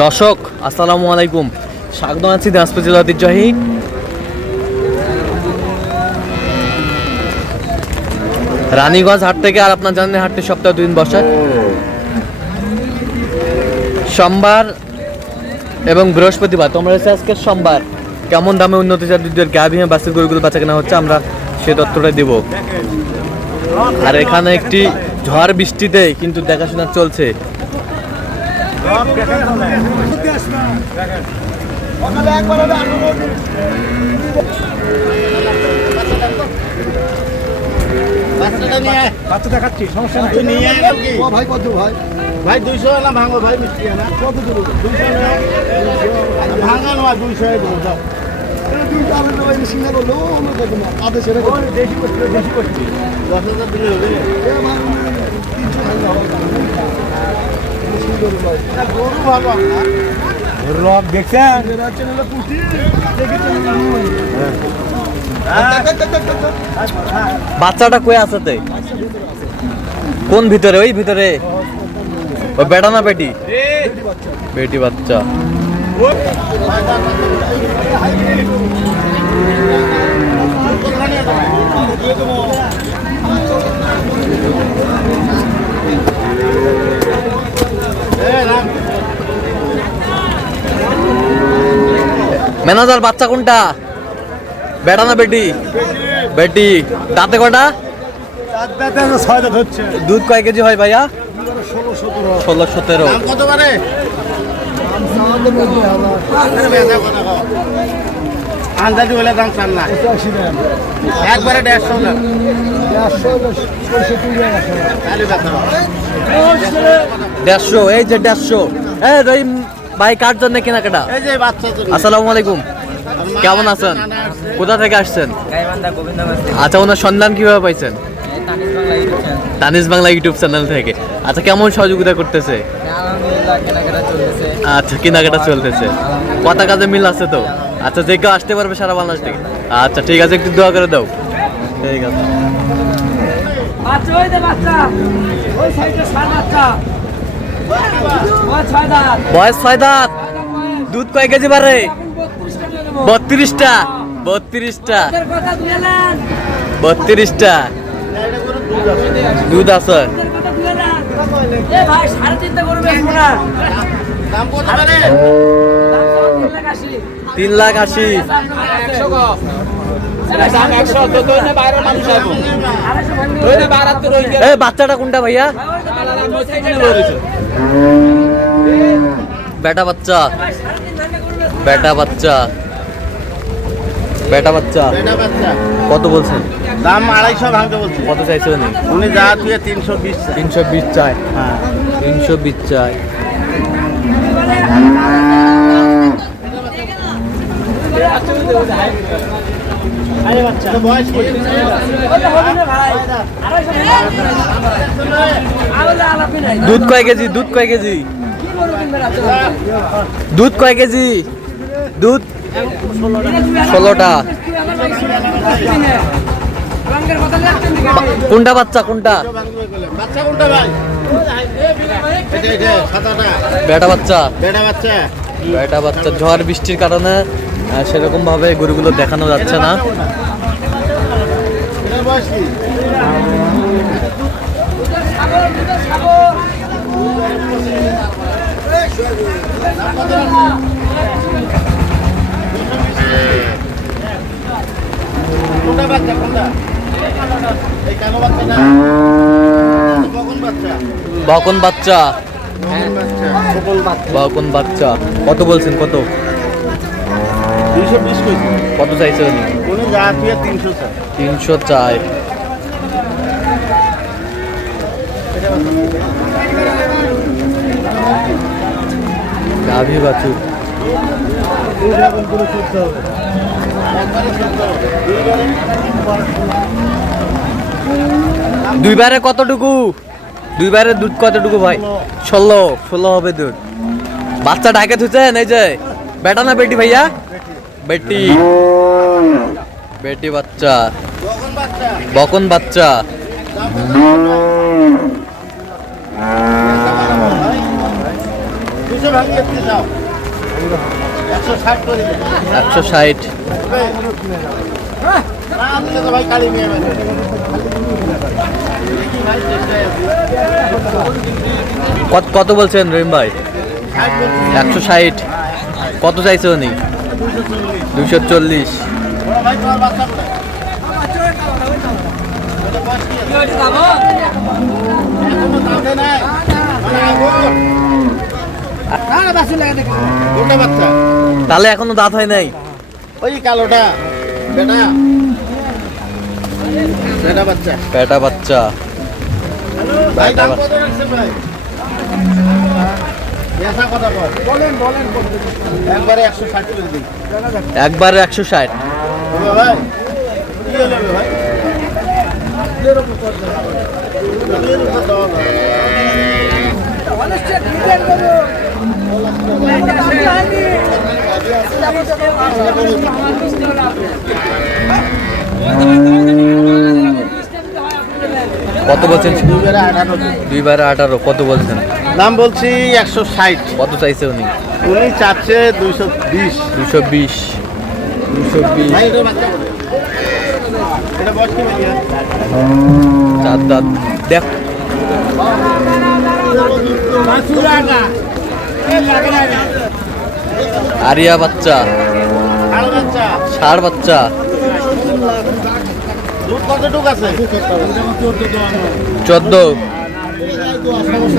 দর্শক আসসালামু আলাইকুম, স্বাগত আছি দিনাজপুর জেলা ঐতিহ্যবাহী রানীগঞ্জ হাট থেকে। আর আপনার জানেন হাটটি সপ্তাহে 2 দিন বসে, সোমবার এবং বৃহস্পতিবার। তোমরা আজকে সোমবার কেমন দামে উন্নত জাতের গাভী বাছুর গরুগুলো বেচা কেনা হচ্ছে আমরা সে তথ্যটা দেব। আর এখানে একটি ঝড় বৃষ্টিতে কিন্তু দেখাশোনা চলছে। দেখাচ্ছি সমস্যা নাই। ভাই কত ভাই? ভাই 200 না ভাঙো ভাই, মিষ্টি না কত দেবো? 200 ভাঙা নয়, 200 দেবো। যাও বাচ্চাটা কই আছে? কোন ভিতরে? ওই ভিতরে ও বেটা না বেটি? বেটি বাচ্চা। ম্যানেজার বাচ্চা কোনটা, বেটা না বেটি? বেটি। দাঁতে কটা? দুধ কয় কেজি হয় ভাইয়া? 16-17। আন্দাজি বলে দাম চান না, একবারে 150 না। 150। এই যে 150। এই ভাই কার জন্য কেনাকাটা? এই যে বাচ্চা। আসসালামু আলাইকুম, কেমন আছেন? কোথা থেকে আসছেন? আচ্ছা, ওনার সন্ধান কিভাবে পাইছেন? তানিজ বাংলা ইউটিউব চ্যানেল থেকে। আচ্ছা, কেমন সহযোগিতা করতেছে? আচ্ছা, কেনাকাটা চলতেছে। কথা কাজে মিল আছে তো? আচ্ছা, যে কেউ আসতে পারবে সারা বাংলাদেশ থেকে? আচ্ছা ঠিক আছে, একটু দোয়া করে দাও। ঠিক আছে। বয়স 6 দাঁত। দুধ কয় কেজি পারে? 32টা। 32টা দুধ আছে। 3,80,000। বাচ্চাটা কোনটা ভাইয়া? বেটা বাচ্চা। বেটা বাচ্চা। বেটা বাচ্চা। কত বলছেন দাম? 250 ভাঙতে বলছি। কত চাইছে উনি? উনি যা দিয়ে 320। 320 চায়। হ্যাঁ, 320 চায়। দুধ কয় কেজি? দুধ কয় কেজি? দুধ কয় কেজি? দুধ 16টা। কোনটা বাচ্চা? কোনটা বেটা বাচ্চা? বেটা বাচ্চা। ঝড় বৃষ্টির কারণে সেরকম ভাবে গরুগুলো দেখানো যাচ্ছে না। বকন বাচ্চা। বকন বাচ্চা। কত বলছেন? কত? 220 কইছি। কত চাইছে উনি? উনি যা দিয়ে 300 চায়। 300 চায়। গাভী বাছুর। দুইবারে কতটুকু? দুইবারে দুধ কতটুকু ভাই? 16 হবে দুধ। বাচ্চা ঢাকে থুছেন? এই যে বেটা না বেটি ভাইয়া? বেটি। বেটি বাচ্চা। বকন বাচ্চা। 200 ভাঙিয়ে একটু দাও 160 করে দিন 160। না দিলে তো ভাই কালি নিয়ে যাবেন দেখি ভাই চেষ্টায় আছি কত বলছেন রহিম ভাই? 160। কত চাইছে উনি? 240। বড় ভাই তোমার বাচ্চা কোথায় এখনো দাঁতে নাই মানে আগো কোনটা বাচ্চা তাহলে এখনো দাঁত হয় নাই? ওই কালোটা বেটা বেটা বাচ্চা পেটা বাচ্চা। ভাই বেটা দাম বাচ্চা। কত রাখছেন ভাই এসা কথা বলেন একবারে 160 করে দিন একবারে 160। হবে ভাই কি হলো ভাই এর উপর দাও কত বলছেন? 2/18 কত বলছেন? দাম বলছি 160 কত চাইছে উনি? উনি চাচ্ছে 220 220। 220। ভাই এটা বাচ্চা বলে এটা বয়স কি ভাই 4 দাঁত। দেখ আরিয়া বাচ্চা, আর বাচ্চা ষাড় বাচ্চা। দুধ কতটুক আছে 14।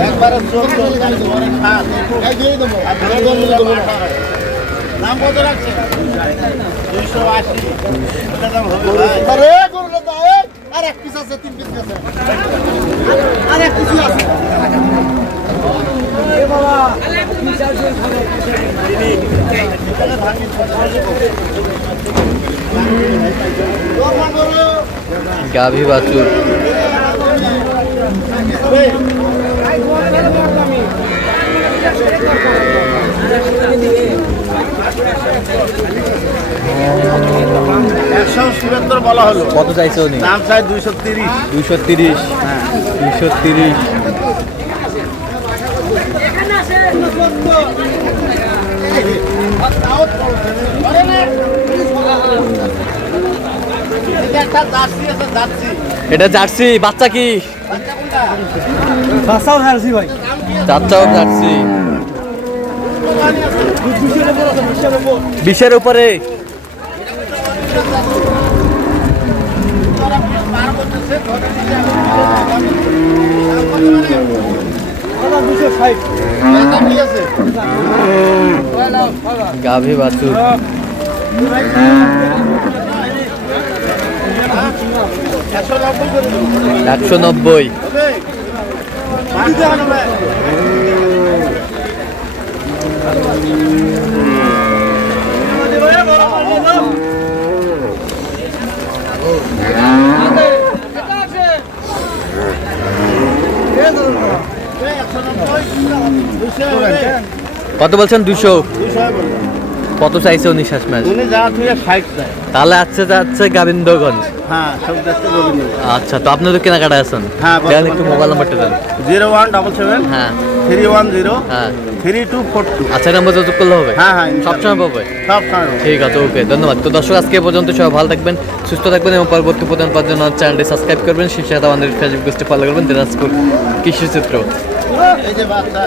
একবারে 14 দাম কত রাখছে 280 এটা দাম হবে ভাই আরে করলে দাও আর এক পিস আছে 3 পিস আছে আর এক পিস আছে এ বাবা গাভী বাছুর। একশো সুরেন্দ্র বলা হলো কত চাইছে উনি? দাম চাই 230 230। 230। একটা জার্সি আছে জার্সি এটা জার্সি বাচ্চা কি? বাচ্চাও জার্সি ভাই চাচাও জার্সি। 20-এর উপরে। গাভী বাছুর। 190। কত বলছেন? 200। কত চাইছে উনি শেষ ম্যাচ? উনি যা তুই 60 চাই তাহলে যাচ্ছে গোবিন্দগঞ্জ। হ্যাঁ সব দেখতে গোবিন্দ আচ্ছা, তো আপনি তো কেনাকাটা আছেন? হ্যাঁ, দেন একটু মোবাইল নাম্বারটা দেন। 0177 হ্যাঁ 310 হ্যাঁ। 3242 আচ্ছা, নাম্বার যোগাযোগ করলে হবে? হ্যাঁ হ্যাঁ সবসময় পাবে। সব সময় ঠিক আছে, ওকে, ধন্যবাদ। তো দর্শক, আজকে এ পর্যন্ত সবাই ভালো থাকবেন, সুস্থ থাকবেন এবং পরবর্তী প্রদান পাওয়ার জন্য চ্যানেলটি সাবস্ক্রাইব করবেন। সেই সাথে আমাদের ফেসবুক পেজটি ফলো করবেন, দিনাজপুর কৃষি চিত্র। এই যে বাচ্চা